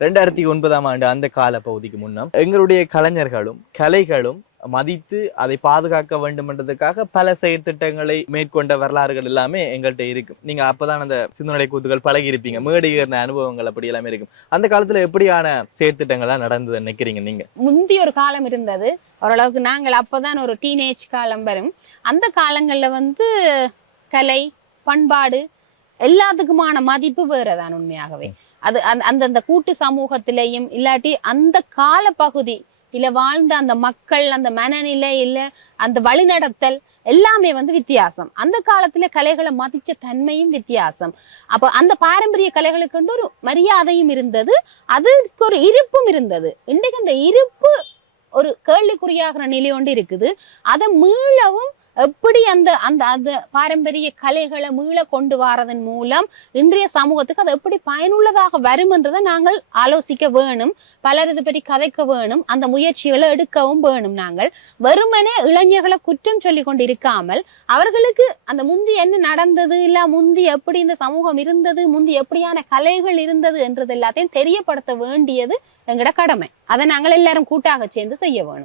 2009ஆம் ஆண்டு அந்த கால பகுதிக்கு முன்னம் எங்களுடைய கலைஞர்களும் கலைகளும் மதித்து அதை பாதுகாக்க வேண்டும் என்றதுக்காக பல செயற்திட்டங்களை மேற்கொண்ட வரலாறுகள் எல்லாமே எங்கள்கிட்ட இருக்கும். நீங்க அப்பதான் அந்த சிந்தனை கூத்துகள் பழகி இருப்பீங்க, மேடை ஏறின அனுபவங்கள் அப்படி எல்லாமே இருக்கும். அந்த காலத்துல எப்படியான செயற்திட்டங்கள்லாம் நடந்தது நினைக்கிறீங்க நீங்க? முந்தி ஒரு காலம் இருந்தது, ஓரளவுக்கு நாங்கள் அப்பதான் ஒரு டீனேஜ் காலம் வரும். அந்த காலங்கள்ல கலை பண்பாடு எல்லாத்துக்குமான மதிப்பு வேறதான் உண்மையாகவே. அது அந்த கூட்டு சமூகத்திலையும் இல்லாட்டி அந்த கால பகுதி இல்ல வாழ்ந்த அந்த மக்கள் அந்த மனநிலை இல்ல அந்த வழிநடத்தல் எல்லாமே வித்தியாசம். அந்த காலத்துல கலைகளை மதிச்ச தன்மையும் வித்தியாசம். அப்ப அந்த பாரம்பரிய கலைகளுக்கு ஒரு மரியாதையும் இருந்தது, அதுக்கு ஒரு இருப்பும் இருந்தது. இன்றைக்கு அந்த இருப்பு ஒரு கேள்விக்குறியாகிற நிலை ஒன்று இருக்குது. அதை மீளவும் எப்படி அந்த அந்த அந்த பாரம்பரிய கலைகளை மீள கொண்டு வரதன் மூலம் இன்றைய சமூகத்துக்கு அது எப்படி பயனுள்ளதாக வரும் என்றதை நாங்கள் ஆலோசிக்க வேணும். பலர் இது பற்றி கதைக்க வேணும், அந்த முயற்சிகளை எடுக்கவும் வேணும். நாங்கள் வெறுமனே இளைஞர்களை குற்றம் சொல்லி கொண்டு இருக்காமல் அவர்களுக்கு அந்த முந்தி என்ன நடந்தது இல்ல முந்தி எப்படி இந்த சமூகம் இருந்தது, முந்தி எப்படியான கலைகள் இருந்தது என்றது எல்லாத்தையும் தெரியப்படுத்த வேண்டியது எங்கட கடமை. அதை நாங்கள் எல்லாரும் கூட்டாக சேர்ந்து செய்ய வேணும்.